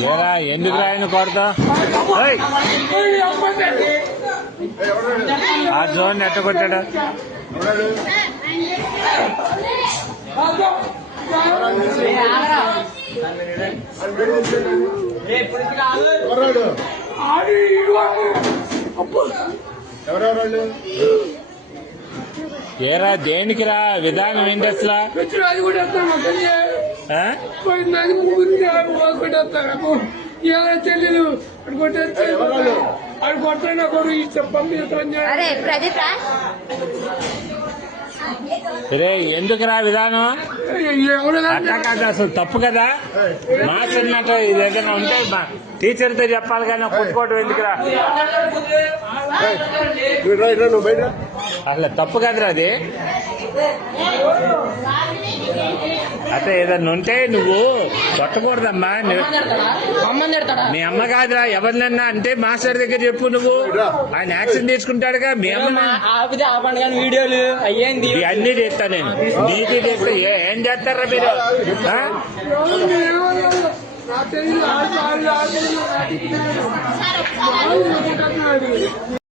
లేరా ఎందుకు రాయను కొడతా ఆ జోన్ ఎట్ట కొట్టాడా ఏరా దేనికి రా విధానం ఏంటి అసలు చెల్లెలు అడు కొట్టాను కొడు ఈ చెప్పండి రే ఎందుకురా విధానం అట్లా కాదు అసలు తప్పు కదా మాట్లాడినట్టు ఇది ఏదైనా ఉంటే టీచర్తో చెప్పాలి కానీ కొట్టుకోవటం ఎందుకురా అసలు తప్పు కదరా అది అట్లా ఏదన్నా ఉంటే నువ్వు కొట్టకూడదమ్మా మీ అమ్మ కాదురా ఎవరినన్నా అంటే మాస్టర్ దగ్గర చెప్పు నువ్వు ఆయన యాక్షన్ తీసుకుంటాడుగా మీ అమ్మ వీడియోలు అయ్యింది అన్ని చేస్తా నేను నీతి చేస్తా ఏం చేస్తారా మీరు